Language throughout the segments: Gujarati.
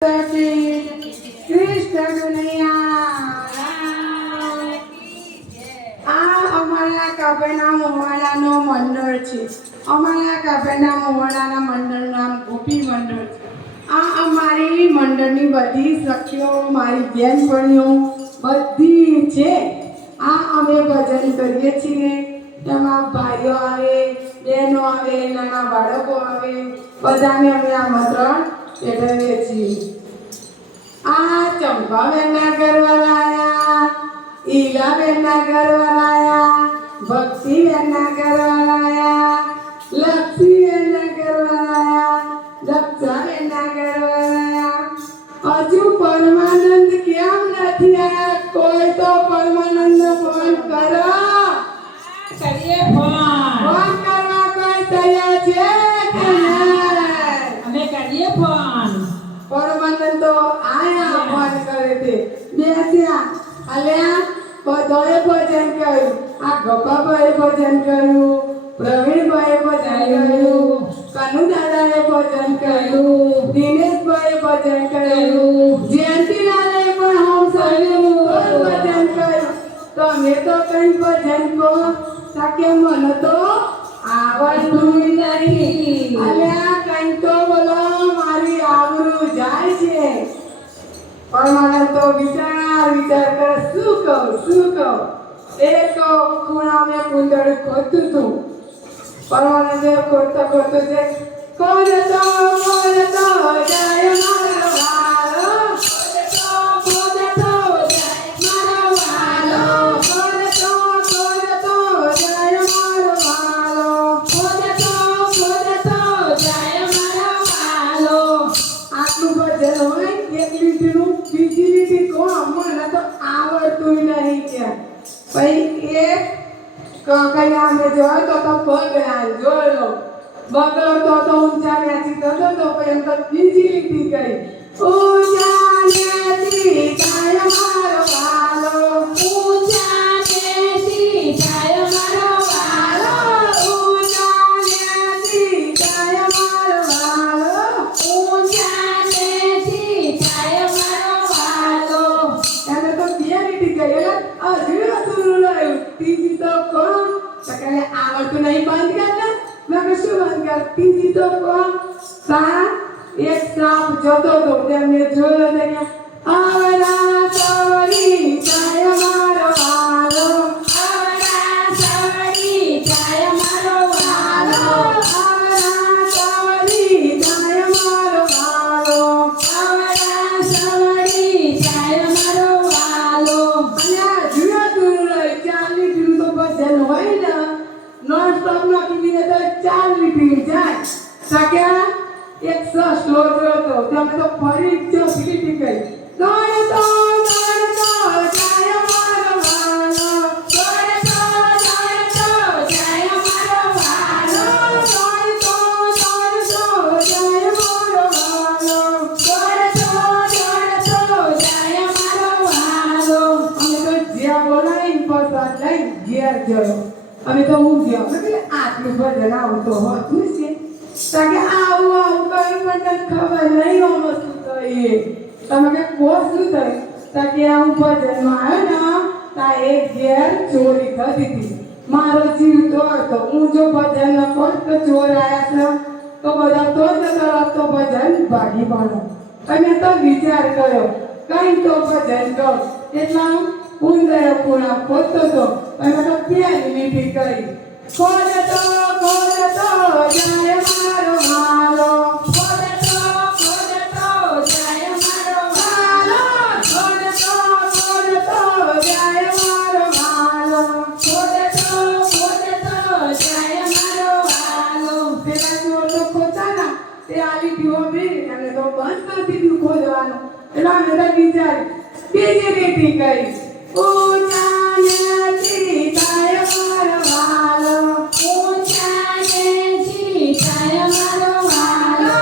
મંડળ નામ ગોપી મંડળ છે. આ અમારી મંડળની બધી સખીઓ, મારી બહેનપણીઓ બધી છે. આ અમે ભજન કરીએ છીએ. એમાં ભાઈઓ આવે, બહેનો આવે, નાના બાળકો આવે, બધાને અમે આમંત્રણ ચેતવીએ છીએ. આ ચંપાબેનના ઘરવાળા આયા, ઈલાબેનના ઘરવાળા આયા, ભક્તિબેનના ઘરવાળા આયા, લક્ષ્મીબેનના ઘરવાળા આયા, દક્ષાબેનના ઘરવાળા આયા. હજુ પરમાનંદ કેમ નથી આયા? કોઈ તો પરમાનંદ ફોન કરો. કરીએ ફોન કરવા કોઈ તૈયાર છે કે નહીં? અમે કરીએ ફોન. પરમાનંદ તો આયા ફોન કરે છે. બેસ્યા અલ્યા બધાએ ભજન કર્યું. આ ગોપાભાઈએ ભજન કર્યું, પ્રવીણભાઈએ ભજન કર્યું, કનુ દાદાએ ભજન કર્યું, દિનેશભાઈએ ભજન કર્યું, જયંતીલાલે પણ હોમ સર્વિસ ભજન કર્યું. તમે તો કઈ ભજન કહો કે મને તો આવડતું નથી. અલ્યા કઈ તો બોલો, મારી આવડું જાય છે. પરમાનંદ તો વિચાર કરે, શું કહું. એક ખૂણા મેં કુંડળ ખોદતું હતું. પરમાનંદ ખોદતો છે, કોણ તો જાય મારો વાલો, ખોદતો જાય મારો વાલો, ખોદતો જાય મારો વાલો, ખોદતો જાય મારો વાલો. આટલું ભજન હોય એક લીટીનું, બીજી લીટી કોણ મને તો આવડતું નહીં કે ભાઈ. એક કયા અમે જોયો તો પગ જોયો, બગલો તો ઊંચા નેચી થતો તો એમ તો બીજી લીટી ગઈ, ઊંચા નેચી જાય મારો વાલો, ઊંચા નેચી જાય મારો વાલો, ઊંચા નેચી જાય મારો વાલો, ઊંચા નેચી જાય મારો વાલો. એને તો બે લીટી ગઈ. હજુ અધૂરું રહ્યું. ત્રીજી તો કોણ? આવડતું નહીં, બંધ કર ને. મેં શું બંધ કર? ત્રીજી તો કોણ? એક સાપ જતો હતો, તેમને જોયો તો કે આવડા સવરી જાય મારો વાલો, આવડા સવરી જાય મારો વાલો, આવડા સવરી જાય મારો વાલો, આવડા સવરી જાય મારો વાલો. અને જુઓ દૂર રહી 4 લીટીનું તો ભજન હોય ને, નોન સ્ટોપ નાખી દઈએ તો 4 લીટી જાય. સક્યા એક શ્લોક હતો, તમે તો ફરી લીટી ગઈ. દોડતો જાય મારો વાલો, દોડતો જાય મારો વાલો, દોડતો જાય મારો વાલો, દોડતો જાય મારો વાલો. અમે તો જ્યાં બોલાવીને પ્રસાદ લઈને ઘેર ગયો. અમે તો હું ગયો એટલે આટલું ભજન આવતો હોતું છે. તાકે આવું કર્યું પણ તને ખબર નહીં આમ શું કહીએ. તમે કે કોણ શું થયું? તાકે આવું ભજનમાં આવ્યો ને તા એક ઘેર ચોરી થતી હતી. મારો જીવ તો હતો. હું જો ભજન ન કર તો ચોર આવ્યા છે તો બધા તો તો ભજન ભાગી પડો. અને તો વિચાર કર્યો કઈ તો ભજન કરો. એટલા ઊંધે પૂરા ખોદતો હતો. અને તો પેલી લીટી કરી, ખોદતો જાય મારો વાલો, ખોદતો જાય મારો વાલો, ખોદતો જાય મારો વાલો, ખોદતો જાય મારો વાલો. પેલા ચોર તો ખોદતા ના, તે આ લીટી હોબી અને તો બંધ કરી દીધું ખોદવાનું. એટલે અમે તો વિચારી બીજી લીટી કરી, ઊંચા નેચી જાય મારો વાલો, ઊંચા નેચી જાય મારો વાલો,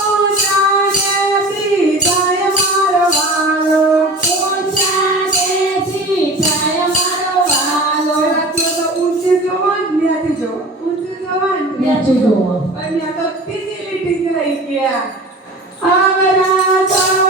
ઊંચા નેચી જાય મારો વાલો, ઊંચા નેચી જાય મારો વાલો. તો ઊંચી જોવો નેચી જોવો, ઊંચી જોવો નેચી જોવો. અને આ તો ત્રીજી લીટી ગઈ ગયા. આવડા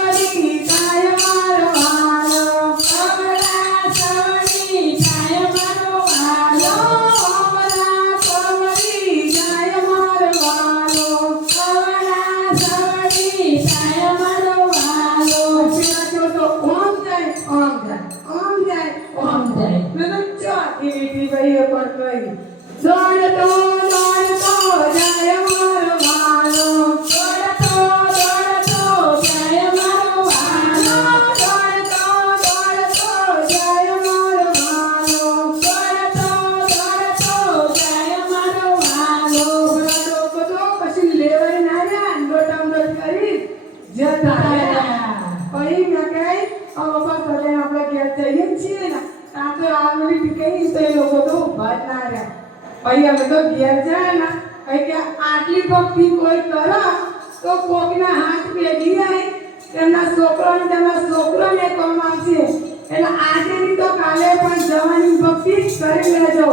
જતા રહ્યા. પછી મેં કહી પપ્પા તમે આપણે ઘેર જઈએ જ છીએ ને આ તો આલૂની ટીકાઈ તો એ લોકો તો ઊભા જ ના રહ્યા. પછી અમે તો ઘેર જાય ને પછી કે આટલી ભક્તિ કોઈ કરો તો કોકના હાથ ભેગી જાય તેમના છોકરાને કોમ આવશે. એટલે આજે નહીં તો કાલે પણ જવાની ભક્તિ કરી લેજો.